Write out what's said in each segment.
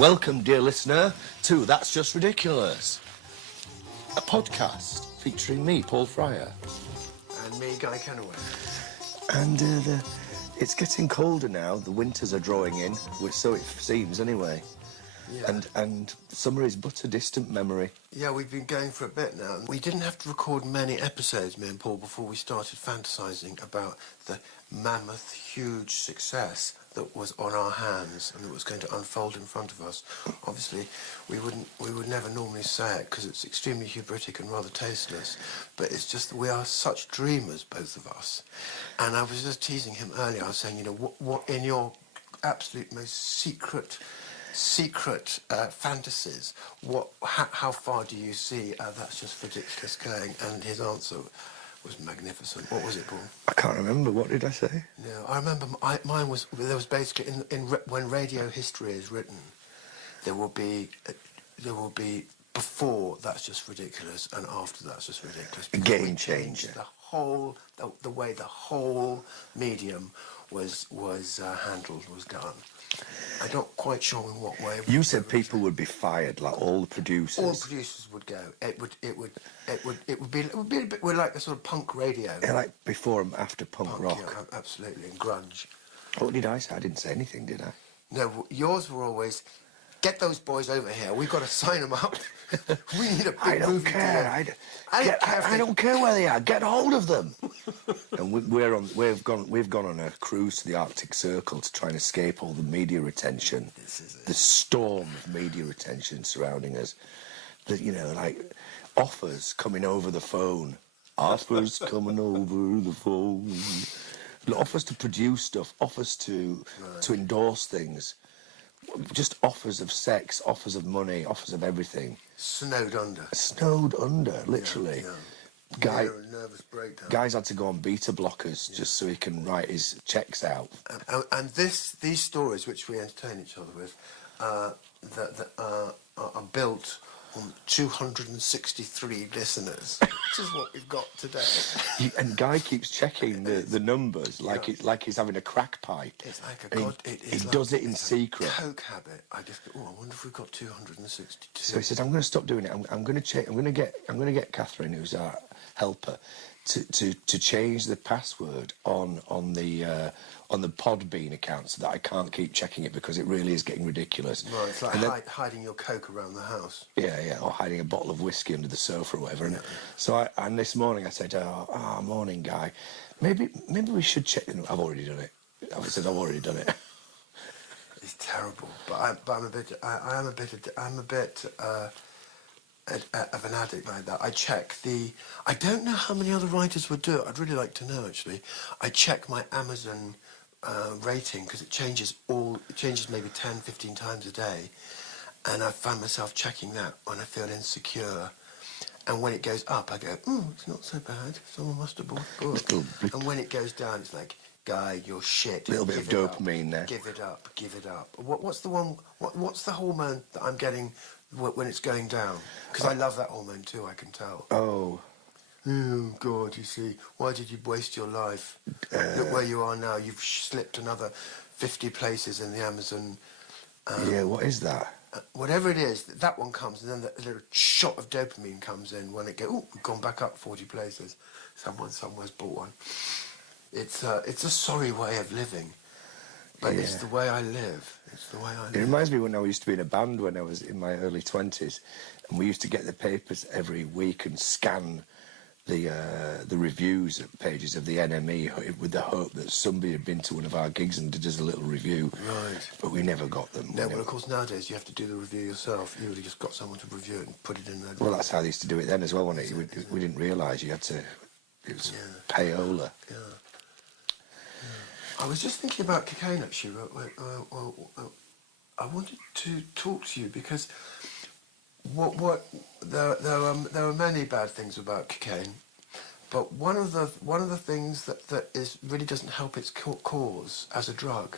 Welcome, dear listener, to That's Just Ridiculous, a podcast featuring me, Paul Fryer. And me, Guy Kennaway. And it's getting colder now. The winters are drawing in, so it seems anyway. Yeah. And summer is but a distant memory. Yeah, we've been going for a bit now. We didn't have to record many episodes, me and Paul, before we started fantasising about the mammoth, huge success that was on our hands and that was going to unfold in front of us. Obviously, we would never normally say it because it's extremely hubristic and rather tasteless, but it's just that we are such dreamers, both of us. And I was just teasing him earlier. I was saying, you know, what in your absolute most secret fantasies, how far do you see That's Just Ridiculous going? And his answer was magnificent. What was it, Paul? I can't remember. What did I say? No, I remember mine was, there was basically, when radio history is written, there will be before That's Just Ridiculous and after That's Just Ridiculous. A game changer. The way the whole medium was handled, was done. I'm not quite sure in what way. You said people would be fired, like all the producers. All the producers would go. It would be a bit. We're like a sort of punk radio. Yeah, like before and after punk rock. Yeah, absolutely, and grunge. What did I say? I didn't say anything, did I? No, yours were always, get those boys over here. We've got to sign them up. We need a big I don't movie care. deal. I don't care where they are. Get hold of them. And we've gone on a cruise to the Arctic Circle to try and escape all the media attention. This is it. The storm of media attention surrounding us. Like offers coming over the phone. Offers coming over the phone. Offers to produce stuff. Offers to endorse things. Just offers of sex, offers of money, offers of everything. Snowed under. Snowed under, literally. Yeah. Nervous breakdown. Guys had to go on beta blockers just so he can write his checks out. And these stories, which we entertain each other with, that are built on 263 listeners, which is what we've got today. And Guy keeps checking the numbers like he's having a crack pipe. It's like a god. He does it in secret. Coke habit. I just go, I wonder if we've got 262. So he says, I'm going to stop doing it. I'm going to check. I'm going to get Catherine, who's our helper, to change the password on the Podbean account so that I can't keep checking it because it really is getting ridiculous. Right, it's like hiding your Coke around the house. Yeah, or hiding a bottle of whiskey under the sofa or whatever. Yeah. So and this morning I said, morning, Guy, maybe we should check. I've already done it. I said I've already done it. It's terrible, but I'm a bit of an addict like that. I check I don't know how many other writers would do it. I'd really like to know, actually. I check my Amazon rating because it changes maybe 10, 15 times a day. And I find myself checking that when I feel insecure. And when it goes up, I go, it's not so bad. Someone must have bought a book. And when it goes down, it's like, Guy, you're shit. A little bit of dopamine there. Give it up. What's the one? What's the hormone that I'm getting when it's going down? Because I love that hormone too, I can tell. Oh, God, you see, why did you waste your life? Look where you are now. You've slipped another 50 places in the Amazon. Yeah, what is that? Whatever it is, that one comes, and then the little shot of dopamine comes in when it goes, we've gone back up 40 places. Someone somewhere's bought one. It's a sorry way of living, but it's the way I live. It's the way I live. It reminds me when I used to be in a band when I was in my early 20s, and we used to get the papers every week and scan the reviews pages of the NME with the hope that somebody had been to one of our gigs and did us a little review. Right. But we never got them. No, well, of course, nowadays you have to do the review yourself. You would have just got someone to review it and put it in there. Well, that's how they used to do it then as well, wasn't it? We didn't realise you had to... It was payola. Yeah. I was just thinking about cocaine, actually. I wanted to talk to you because there are many bad things about cocaine, but one of the things that really doesn't help its cause as a drug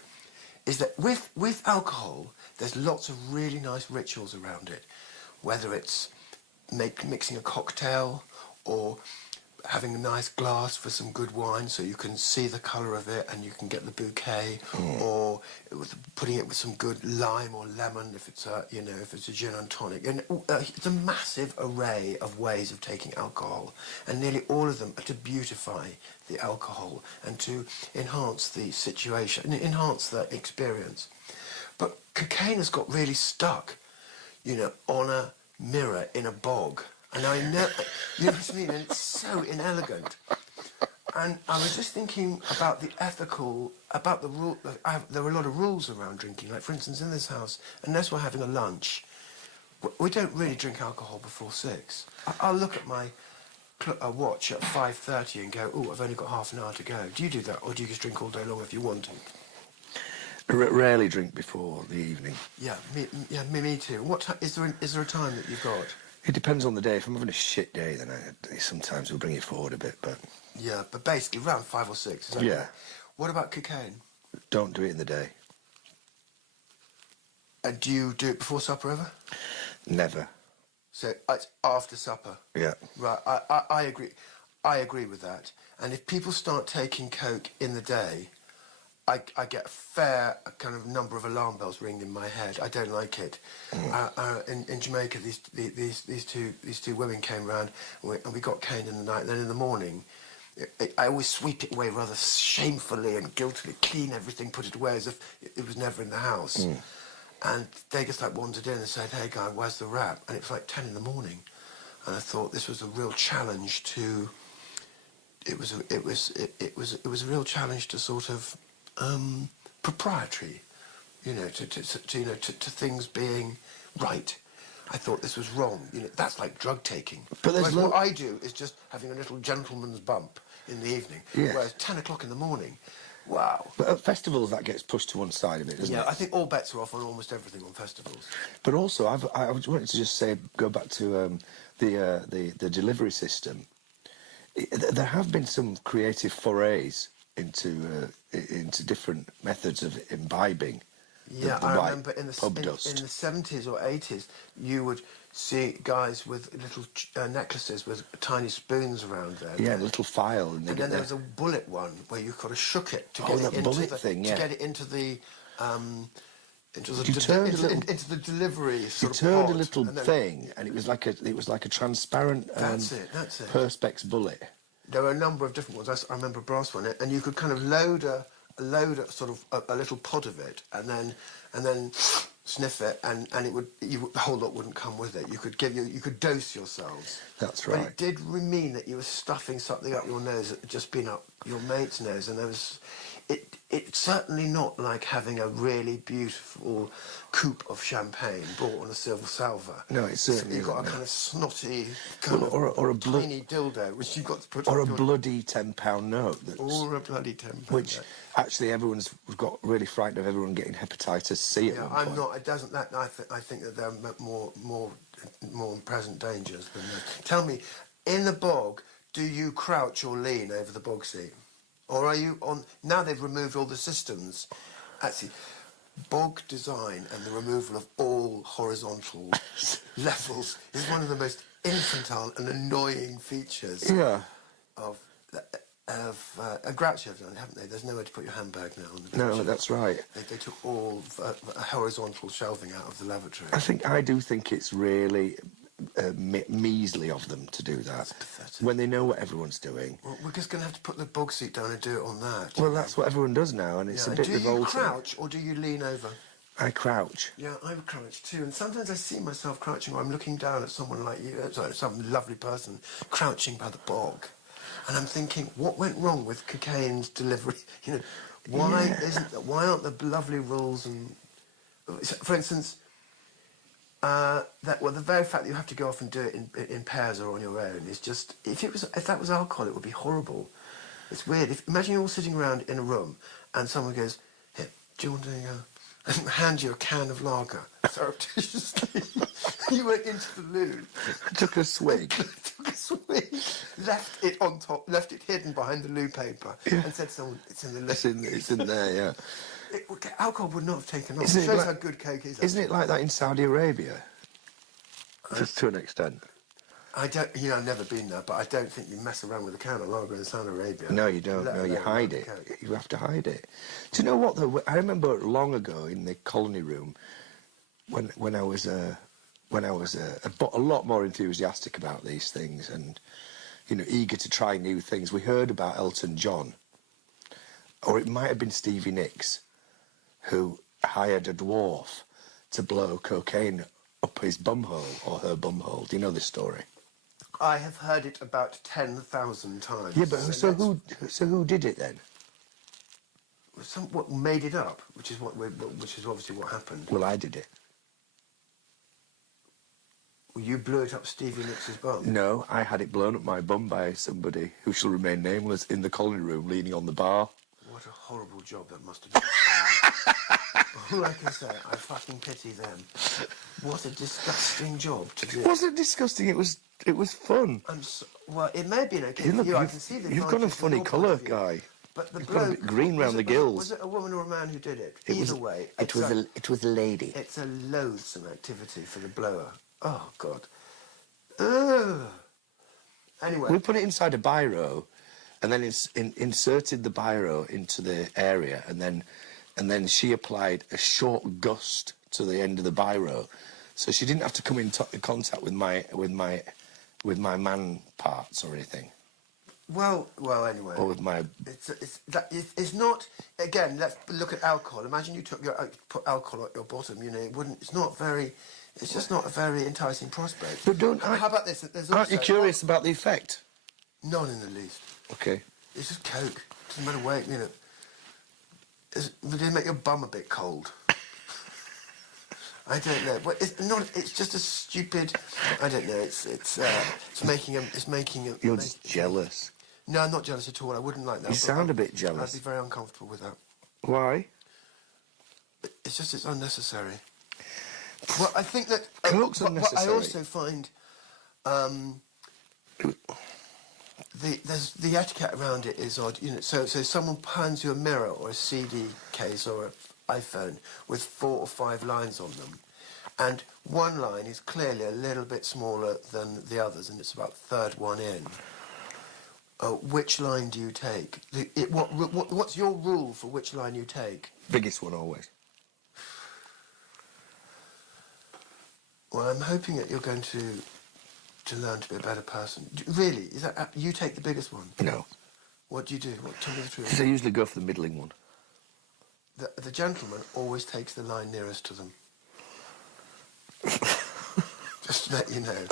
is that with alcohol, there's lots of really nice rituals around it, whether it's mixing a cocktail or having a nice glass for some good wine, so you can see the colour of it and you can get the bouquet, or putting it with some good lime or lemon if it's a gin and tonic. And it's a massive array of ways of taking alcohol, and nearly all of them are to beautify the alcohol and to enhance the situation, enhance the experience. But cocaine has got really stuck, on a mirror in a bog. And I know, you know what I mean? And it's so inelegant. And I was just thinking about the rule. There are a lot of rules around drinking. Like, for instance, in this house, unless we're having a lunch, we don't really drink alcohol before 6. I'll look at my watch at 5:30 and go, oh, I've only got half an hour to go. Do you do that, or do you just drink all day long if you want to? Rarely drink before the evening. Yeah, me too. What is there a time that you've got? It depends on the day. If I'm having a shit day, then I sometimes will bring it forward a bit, but... Yeah, but basically around 5 or 6, is that Yeah. right? What about cocaine? Don't do it in the day. And do you do it before supper ever? Never. So it's after supper? Yeah. Right, I agree. I agree with that. And if people start taking coke in the day, I get a fair kind of number of alarm bells ringing in my head. I don't like it. In Jamaica, these two women came round and we got caned in the night. And then in the morning, I always sweep it away rather shamefully and guiltily, clean everything, put it away as if it was never in the house. And they just wandered in and said, "Hey guy, where's the rap?" And it was 10 in the morning, and I thought this was a real challenge to. It was a real challenge to sort of. Proprietary, to things being right. I thought this was wrong. That's like drug taking. But whereas what I do is just having a little gentleman's bump in the evening. Yeah. Whereas 10 o'clock in the morning, wow. But at festivals, that gets pushed to one side of it, doesn't it? Yeah, I think all bets are off on almost everything on festivals. But also, I wanted to just go back to the delivery system. There have been some creative forays into different methods of imbibing. Yeah, I remember in the pub dust. in the 70s or 80s, you would see guys with little necklaces with tiny spoons around there. Yeah, a little file. And then there was a bullet one where you kind of shook it to get it that into bullet thing, yeah. to get it into the into the into the delivery sort of You turned pod, a little and then- thing, and it was like a transparent That's it. perspex bullet. There were a number of different ones. I remember a brass one, and you could kind of load a sort of a little pod of it, and then sniff it, and the whole lot wouldn't come with it. You could dose yourselves. That's But right. it did mean that you were stuffing something up your nose that had just been up your mate's nose, and it's certainly not like having a really beautiful coupe of champagne bought on a silver salver. No, it certainly You've got a isn't, kind of snotty, or a tiny dildo which you've got to put. Or up a your, bloody £10 note. or a bloody £10. Which actually everyone's got really frightened of everyone getting hepatitis C at Yeah, one point. I'm not. It doesn't. That I think that there are more present dangers than that. Tell me, in the bog, do you crouch or lean over the bog seat, or are you on? Now they've removed all the systems. Actually, bog design and the removal of all horizontal levels is one of the most infantile and annoying features. Yeah. Of Groucho have done it, haven't they? There's nowhere to put your handbag now on the No, benches. that's right. They took all horizontal shelving out of the lavatory. I do think it's really measly of them to do that. That's pathetic. When they know what everyone's doing. Well, we're just going to have to put the bog seat down and do it on that. Well, that's what everyone does now, and it's a bit do revolting. you crouch or do you lean over? I crouch. Yeah, I would crouch too, and sometimes I see myself crouching, or I'm looking down at someone like you, some lovely person, crouching by the bog, and I'm thinking, what went wrong with cocaine's delivery? Why aren't the lovely rules and, for instance, the very fact that you have to go off and do it in pairs or on your own is just, if that was alcohol, it would be horrible. It's weird. Imagine you're all sitting around in a room and someone goes, "Here, do you want to?" And hand you a can of lager surreptitiously. You went into the loo. Took a swig. Left it on top, left it hidden behind the loo paper, and said to someone, "It's in the loo." It's in there, yeah. Alcohol would not have taken off. Isn't It it shows like- how good coke is. Isn't it like that in Saudi Arabia? Just to an extent. I don't, I've never been there, but I don't think you mess around with a can of lager in Saudi Arabia. No, you don't. No, you hide it. You have to hide it. Do you know what, though? I remember long ago in the colony room, when I was a lot more enthusiastic about these things and, eager to try new things, we heard about Elton John, or it might have been Stevie Nicks, who hired a dwarf to blow cocaine up his bumhole or her bumhole. Do you know this story? I have heard it about 10,000 times. Yeah, but so who did it then? What made it up, which is obviously what happened. Well, I did it. Well, you blew it up Stevie Nicks' bum. No, I had it blown up my bum by somebody who shall remain nameless in the colony room, leaning on the bar. What a horrible job that must have been. All I can say, I fucking pity them. What a disgusting job to do. It wasn't disgusting. It was fun. Well, it may have been okay for you. I can see the You've got a funny colour, guy. But the You've got a bit green round the gills. Was it a woman or a man who did it? Either way, it was a lady. It's a loathsome activity for the blower. Oh God. Ugh. Anyway, we put it inside a biro, and then inserted the biro into the area, and then she applied a short gust to the end of the biro, so she didn't have to come in contact with my man parts or anything. Well. Anyway. Or with my. It's not. Again, let's look at alcohol. Imagine you put alcohol at your bottom. It wouldn't. It's not very. It's just not a very enticing prospect. But how about this? Aren't you curious about the effect? Not in the least. Okay. It's just Coke. Doesn't matter where. Would it make your bum a bit cold? I don't know. Well, it's not. It's just a stupid. I don't know. It's making a. You're just jealous. No, I'm not jealous at all. I wouldn't like that. You sound a bit jealous. I'd be very uncomfortable with that. Why? It's unnecessary. Well, I think that Coke's unnecessary. I also find the etiquette around it is odd. So someone hands you a mirror or a CD case or an iPhone with 4 or 5 lines on them, and one line is clearly a little bit smaller than the others, and it's about third one in. Which line do you take? What's your rule for which line you take? Biggest one always. Well, I'm hoping that you're going to learn to be a better person. Really? Is that you take the biggest one? No. What do you do? Tell me the truth. Because I usually go for the middling one. The gentleman always takes the line nearest to them. Just to let you know.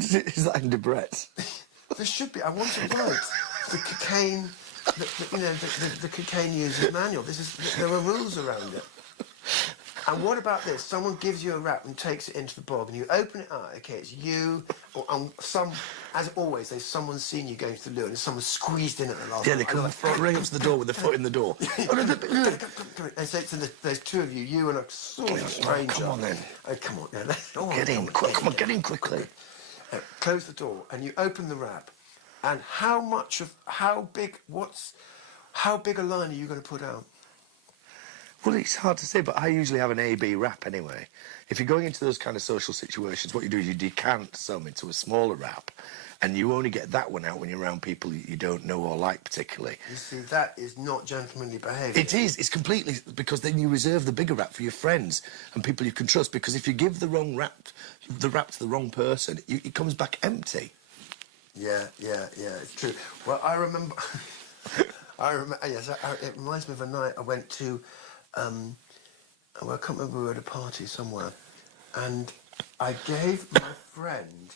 Is that in Debrett's? There should be. I want it right. The cocaine, the cocaine user's manual. There are rules around it. And what about this? Someone gives you a wrap and takes it into the bog, and you open it up. Okay, it's you, or as always, someone's seen you going to the loo, and someone squeezed in at the last. Yeah, they come running up to the door with their foot in the door. And so there's 2 of you, you and a sort of stranger. Come on then. Oh, come on, Get in, quick! Come on, get in quickly. Close the door, and you open the wrap. And how big a line are you going to put out? Well, it's hard to say, but I usually have an A-B wrap anyway. If you're going into those kind of social situations, what you do is you decant some into a smaller wrap, and you only get that one out when you're around people you don't know or like particularly. You see, that is not gentlemanly behaviour. It is. It's completely... Because then you reserve the bigger wrap for your friends and people you can trust, because if you give the wrap to the wrong person, it comes back empty. Yeah, it's true. Well, I remember... yes, it reminds me of a night I went to... I can't remember, we were at a party somewhere, and I gave my friend,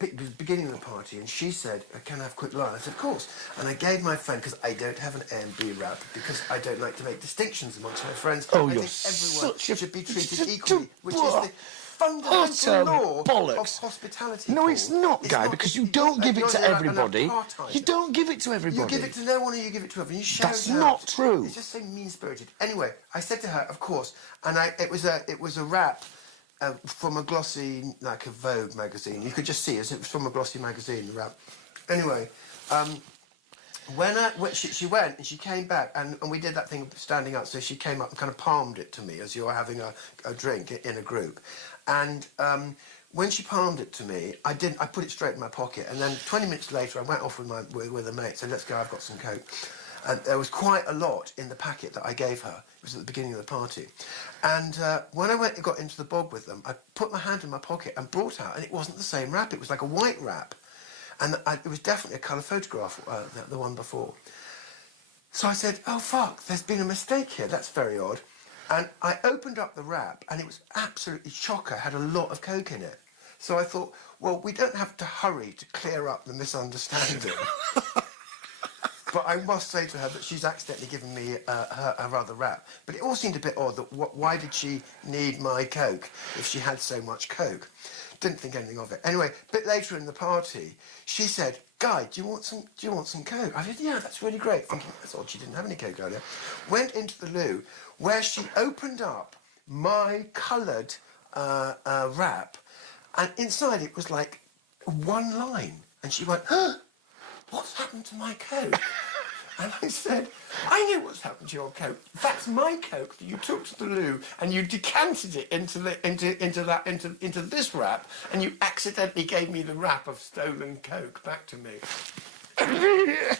it was the beginning of the party, and she said, can I have a quick line? I said, of course. And I gave my friend, because I don't have an A and B wrap, because I don't like to make distinctions amongst my friends. Oh, I you're think everyone should be treated such a equally, which is the fundamental law of hospitality. No, it's not, Guy, because you don't give it to everybody. You don't give it to everybody. You give it to no one, or you give it to everyone. You share That's it out. not true. It's just so mean-spirited. Anyway, I said to her, of course, and it was a wrap from a glossy, like a Vogue magazine. You could just see it was from a glossy magazine, the wrap. Anyway, when she went and she came back, and we did that thing standing up, so she came up and kind of palmed it to me as you're having a drink in a group. And when she palmed it to me, I put it straight in my pocket, and then 20 minutes later, I went off with a mate, said, let's go, I've got some coke. And there was quite a lot in the packet that I gave her. It was at the beginning of the party. And when I went and got into the bog with them, I put my hand in my pocket and brought out, and it wasn't the same wrap, it was like a white wrap. And it was definitely a colour photograph, the one before. So I said, oh fuck, there's been a mistake here, that's very odd. And I opened up the wrap, and it was absolutely chocker, had a lot of coke in it. So I thought, well, we don't have to hurry to clear up the misunderstanding. But I must say to her that she's accidentally given me her other wrap. But it all seemed a bit odd, that why did she need my coke if she had so much coke? Didn't think anything of it. Anyway, a bit later in the party, she said, Guy, do you want some coke? I said, yeah, that's really great. Thinking, that's odd, she didn't have any coke earlier. Went into the loo, where she opened up my coloured wrap, and inside it was like one line. And she went, huh? What's happened to my coke? And I said, I know what's happened to your coke. That's my coke that you took to the loo and you decanted it into this wrap, and you accidentally gave me the wrap of stolen coke back to me. It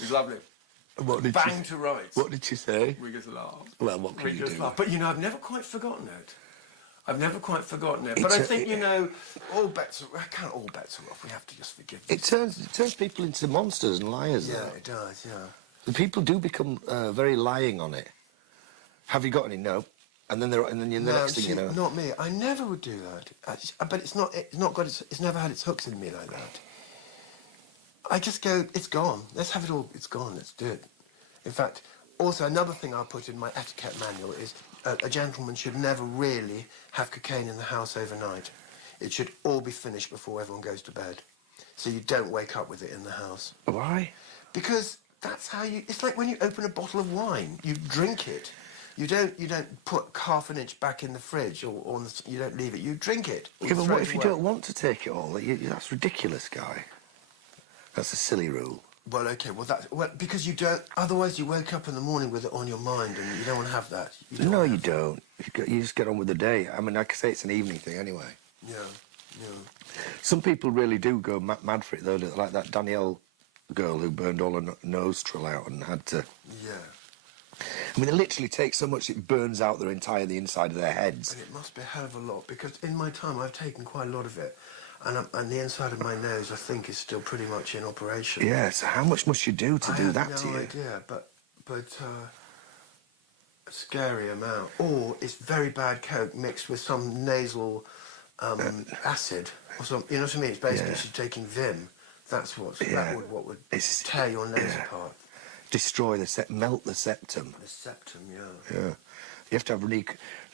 was lovely. What did Bang to rights. What did she say? We just laughed. Well, what can you do? Laughed. But, you know, I've never quite forgotten it. I've never quite forgotten it. But I think, you know, all bets are off. We have to just forgive them. It turns people into monsters and liars. Yeah, though. it does, yeah. The people do become very lying on it. Have you got any? No. And then the next thing you know. Not me. I never would do that. But it's never had its hooks in me like that. I just go, it's gone. Let's have it all. It's gone. Let's do it. In fact, also another thing I'll put in my etiquette manual is a gentleman should never really have cocaine in the house overnight. It should all be finished before everyone goes to bed, so you don't wake up with it in the house. Why? Because that's how you. It's like when you open a bottle of wine, you drink it. You don't put half an inch back in the fridge, or you don't leave it. You drink it. Yeah, but what if you don't want to take it all? That's ridiculous, Guy. That's a silly rule. Well, okay, because you don't. Otherwise, you wake up in the morning with it on your mind, and you don't want to have that. No, you don't. You just get on with the day. I mean, like I say, it's an evening thing anyway. Yeah, yeah. Some people really do go mad for it, though. Like that Danielle girl who burned all her nostril out and had to. Yeah. I mean, it literally takes so much it burns out the inside of their heads. And it must be a hell of a lot, because in my time I've taken quite a lot of it. And the inside of my nose, I think, is still pretty much in operation. Yeah, so how much must you do to do that to you? I have no idea, but a scary amount. Or it's very bad coke mixed with some nasal acid, or some. You know what I mean? It's basically she's taking Vim. That's what would tear your nose apart. Destroy melt the septum. The septum, yeah. Yeah. You have to have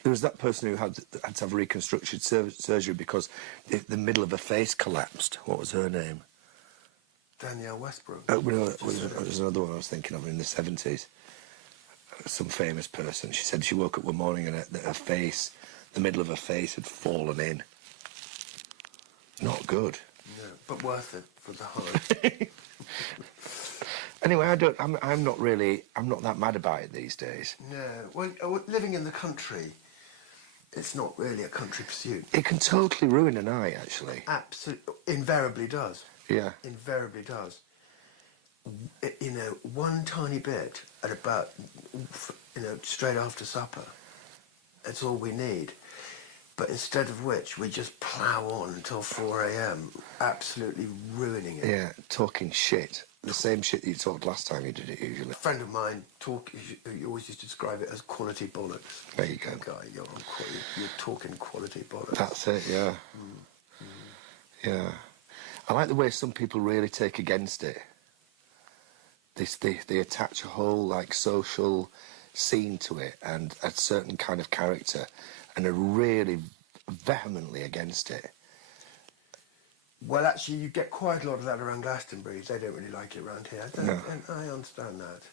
there was that person who had to have reconstruction surgery because the middle of her face collapsed. What was her name? Danielle Westbrook. There's another one I was thinking of in the 70s. Some famous person. She said she woke up one morning and her face, the middle of her face had fallen in. Not good. No, but worth it for the high. Anyway, I'm not that mad about it these days. No. Well, living in the country, it's not really a country pursuit. It can totally ruin a night, actually. Absolutely. Invariably does. Yeah. Invariably does. You know, one tiny bit at about, straight after supper, that's all we need. But instead of which, we just plough on until 4 a.m, absolutely ruining it. Yeah, talking shit. The same shit that you talked last time you did it, usually. A friend of mine, you always used to describe it as quality bollocks. There you go. Guy, you're talking quality bollocks. That's it, yeah. Yeah. I like the way some people really take against it. They attach a whole, like, social scene to it and a certain kind of character and are really vehemently against it. Well, actually, you get quite a lot of that around Glastonbury. They don't really like it around here. No. And I understand that.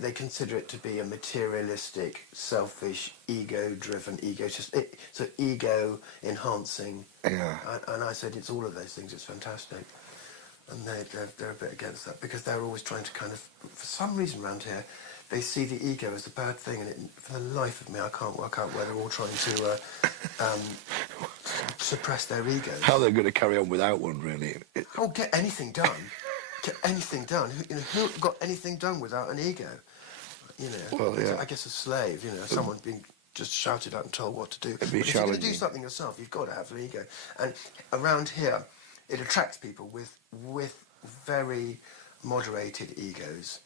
They consider it to be a materialistic, selfish, ego-driven, so ego-enhancing. Yeah. And I said it's all of those things. It's fantastic. And they're a bit against that because they're always trying to kind of, for some reason around here, they see the ego as a bad thing, and for the life of me, I can't work out where they're all trying to suppress their egos. How they're going to carry on without one, really. Oh, get anything done. Get anything done. Who got anything done without an ego? Well, yeah. I guess a slave, someone being just shouted at and told what to do. It'd be But if you're going to do challenging. something yourself, you've got to have an ego. And around here, it attracts people with very moderated egos,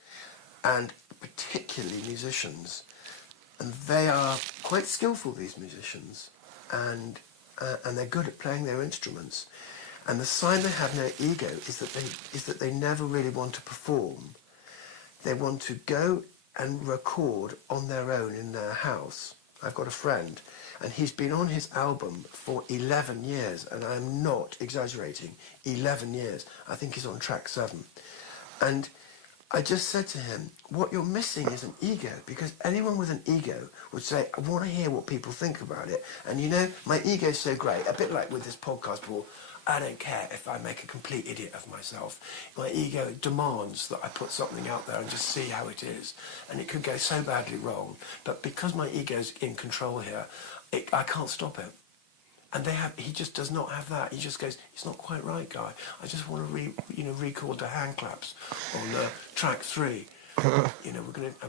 and particularly musicians. And they are quite skillful, these musicians, and they're good at playing their instruments. And the sign they have no ego is that they never really want to perform. They want to go and record on their own in their house. I've got a friend, and he's been on his album for 11 years, and I'm not exaggerating, 11 years. I think he's on track 7. And I just said to him, what you're missing is an ego, because anyone with an ego would say, I want to hear what people think about it. And my ego's so great, a bit like with this podcast, Paul, I don't care if I make a complete idiot of myself. My ego demands that I put something out there and just see how it is. And it could go so badly wrong. But because my ego's in control here, I can't stop it. And he just does not have that. He just goes, it's not quite right, guy. I just want to record the hand claps on track 3. I've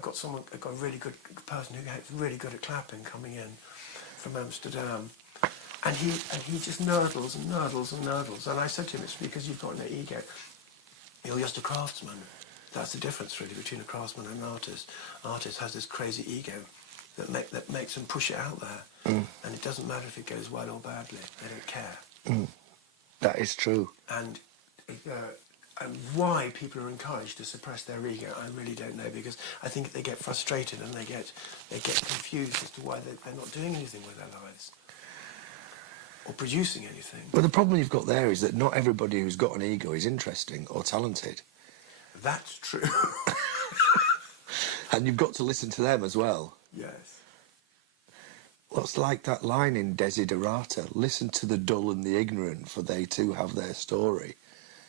got a really good person who's really good at clapping coming in from Amsterdam. And he just nurdles and nurdles and nurdles. And I said to him, it's because you've got no ego. You're just a craftsman. That's the difference, really, between a craftsman and an artist. An artist has this crazy ego that makes them push it out there. And it doesn't matter if it goes well or badly. They don't care. That is true. And why people are encouraged to suppress their ego, I really don't know, because I think they get frustrated and they get confused as to why they're not doing anything with their lives. Or producing anything. But the problem you've got there is that not everybody who's got an ego is interesting or talented. That's true. And you've got to listen to them as well. Yes. Well, it's like that line in Desiderata, listen to the dull and the ignorant, for they too have their story.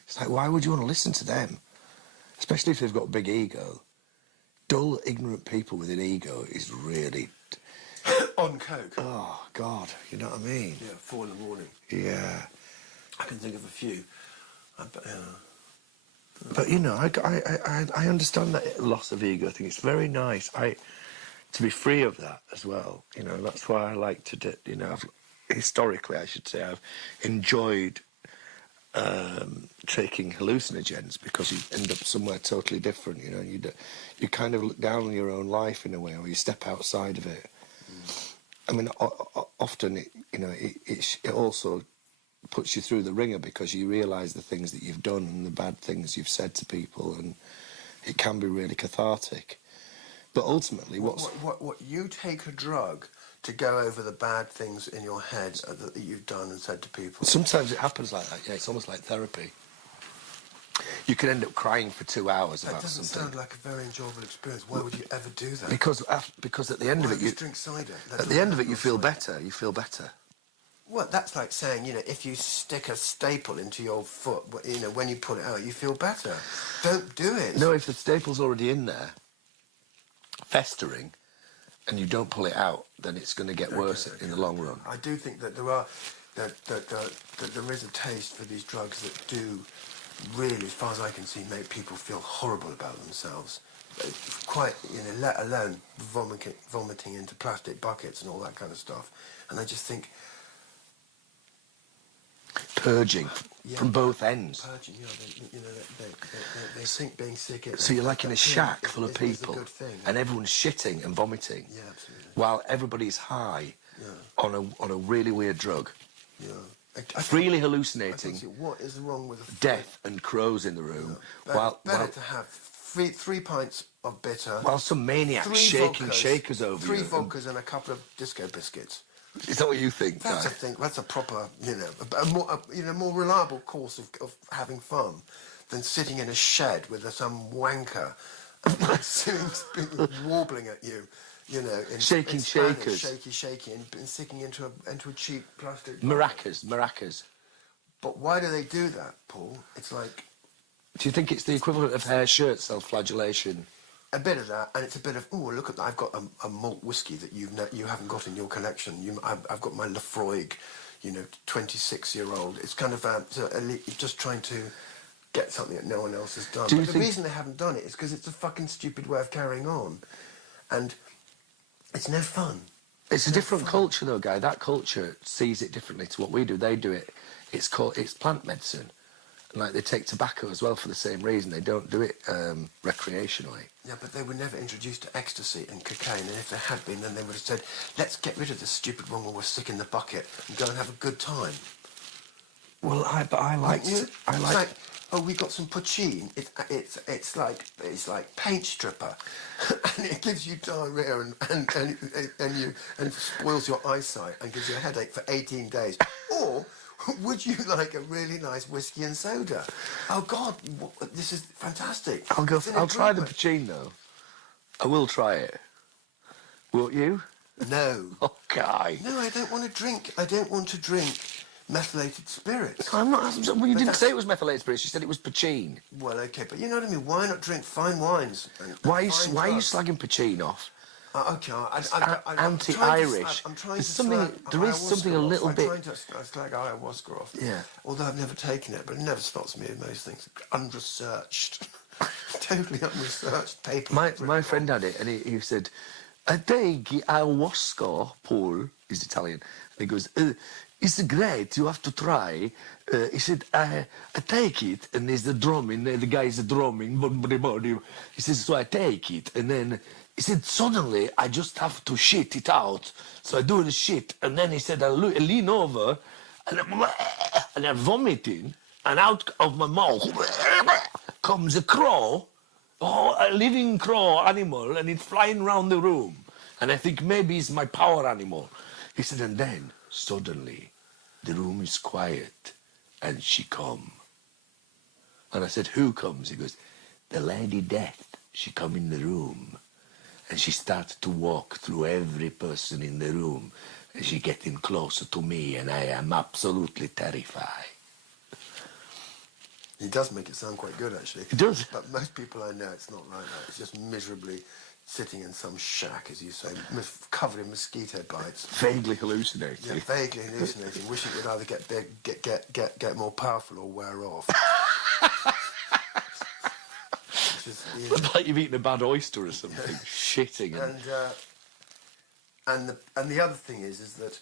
It's like, why would you want to listen to them? Especially if they've got a big ego. Dull, ignorant people with an ego is really... On coke. Oh, God, you know what I mean? Yeah, 4 in the morning. Yeah. I can think of a few. But, I understand that loss of ego. I think it's very nice to be free of that as well. That's why I like to do, historically, I should say, I've enjoyed taking hallucinogens, because you end up somewhere totally different. You kind of look down on your own life in a way, or you step outside of it. I mean, often it also puts you through the ringer, because you realise the things that you've done and the bad things you've said to people, and it can be really cathartic. But ultimately, what you take a drug to go over the bad things in your head that you've done and said to people. Sometimes it happens like that. Yeah, it's almost like therapy. You can end up crying for 2 hours about something. That doesn't sound like a very enjoyable experience. Why would you ever do that? Because at the end of it, you drink cider. At the end of it, you feel better. You feel better. Well, that's like saying, if you stick a staple into your foot, when you pull it out, you feel better. Don't do it. No, if the staple's already in there, festering, and you don't pull it out, then it's going to get worse in the long run. I do think that that there is a taste for these drugs that do really, as far as I can see, make people feel horrible about themselves. Quite, let alone vomiting into plastic buckets and all that kind of stuff. And I just think... Purging from both ends. Purging, they think being sick... So you're like in a shack full of people, and everyone's shitting and vomiting, while everybody's high on a really weird drug. Freely hallucinating. What is wrong with death and crows in the room? Better to have 3 pints of bitter. While some maniac shaking shakers over 3 you. 3 vodkas and a couple of disco biscuits. Is that what you think? That's a proper, a more reliable course of having fun than sitting in a shed with some wanker warbling at you. In shaking Spanish, shakers, shaky, and sticking into a cheap plastic. Maracas. But why do they do that, Paul? It's like. Do you think it's the equivalent of hair shirt self-flagellation? a bit of that, and it's a bit of, oh, look at that, I've got a malt whiskey that you haven't got in your collection. I've got my Lafroig, 26-year-old. It's kind of so just trying to get something that no one else has done. But the reason they haven't done it is because it's a fucking stupid way of carrying on, and it's no fun. It's a different culture, though, Guy. That culture sees it differently to what we do. They do it. It's plant medicine. Like, they take tobacco as well for the same reason. They don't do it recreationally. Yeah, but they were never introduced to ecstasy and cocaine, and if they had been, then they would have said, let's get rid of this stupid one when we're sick in the bucket and go and have a good time. Well, I liked... It's like, oh, we got some poutine. It's like paint stripper, and it gives you diarrhea and it spoils your eyesight and gives you a headache for 18 days. Or would you like a really nice whiskey and soda? Oh God, this is fantastic. I'll try the poutine though. I will try it. Won't you? No. Oh, Guy. No, I don't want to drink. I don't want to drink methylated spirits. I'm not... Well, you didn't say it was methylated spirits. You said it was poutine. Well, okay, but you know what I mean? Why not drink fine wines? Why are you slagging poutine off? Okay, anti-Irish. I'm trying There's to something. There is something a little bit. I'm trying to slag ayahuasca off. Yeah. Although I've never taken it, but it never stops me in most things. Unresearched, totally unresearched paper. My friend had it, and he said, "I take ayahuasca." Paul is Italian, and he goes, "It's great. You have to try." He said, I take it, and there's the drumming. The guy's drumming. He says, so I take it, and then. He said, suddenly, I just have to shit it out. So I do the shit, and then he said, I lean over, and I'm vomiting, and out of my mouth comes a crow, a living crow animal, and it's flying around the room. And I think maybe it's my power animal. He said, and then, suddenly, the room is quiet, and she come. And I said, who comes? He goes, the Lady Death. She come in the room. And she started to walk through every person in the room. And she getting closer to me, and I am absolutely terrified. He does make it sound quite good, actually. He does. But most people I know, it's not like that. It's just miserably sitting in some shack, as you say, covered in mosquito bites. Vaguely hallucinating. Yeah, vaguely hallucinating. Wish it would either get big, get more powerful, or wear off. Like you've eaten a bad oyster or something, shitting. And the other thing is that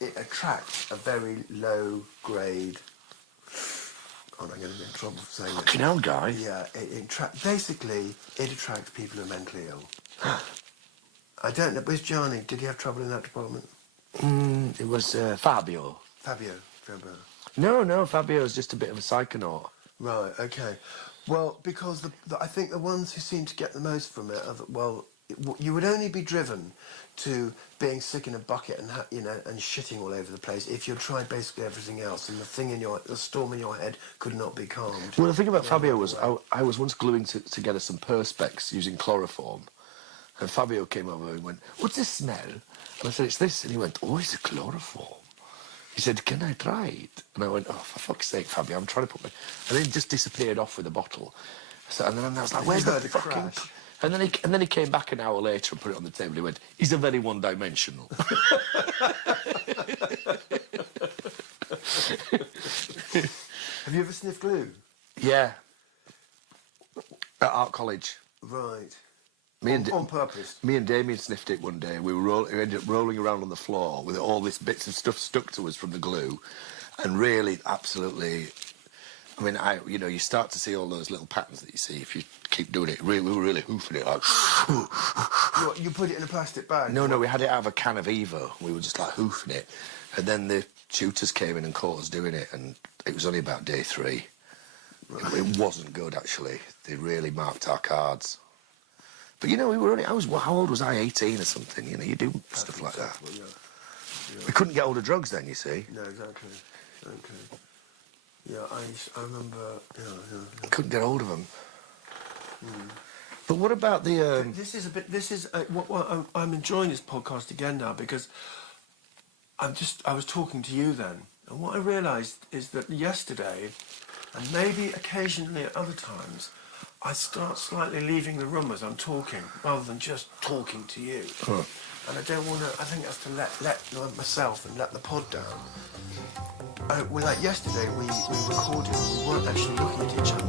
it attracts a very low grade. Oh, I'm going to be in trouble for saying that. Fucking hell, Guy. Yeah, basically it attracts people who are mentally ill. I don't know. Where's Johnny? Did he have trouble in that department? It was Fabio. Fabio. No, Fabio's just a bit of a psychonaut. Right. Okay. Well, because I think the ones who seem to get the most from it are you would only be driven to being sick in a bucket and and shitting all over the place if you tried basically everything else, and the storm in your head could not be calmed. Well, the thing about Fabio was I was once gluing together some perspex using chloroform, and Fabio came over and went, "What's this smell?" And I said, "It's this," and he went, "Oh, it's a chloroform." He said, "Can I try it?" And I went, "Oh, for fuck's sake, Fabio, I'm trying to put my..." And then he just disappeared off with the bottle. So, and then I was like, "Where's the fucking..." And then he came back an hour later and put it on the table. He went, "He's a very one-dimensional." Have you ever sniffed glue? Yeah. At art college. Right. On purpose. Me and Damien sniffed it one day. We ended up rolling around on the floor with all these bits of stuff stuck to us from the glue, and really, absolutely. I mean, you start to see all those little patterns that you see if you keep doing it. We were really hoofing it like. You put it in a plastic bag? No, we had it out of a can of Evo. We were just like hoofing it, and then the tutors came in and caught us doing it, and it was only about day 3. Right. It wasn't good, actually. They really marked our cards. But we were only. How old was I? 18 or something. You do stuff like that. Yeah. We couldn't get hold of drugs then, you see. No, exactly. Yeah, I remember. Yeah. Couldn't get hold of them. But what about the? I'm enjoying this podcast again now because I was talking to you then, and what I realised is that yesterday, and maybe occasionally at other times, I start slightly leaving the room as I'm talking, rather than just talking to you. Huh. And I don't want to. I think I have to let myself and let the pod down. Well, like yesterday, we recorded. We weren't actually looking at each other.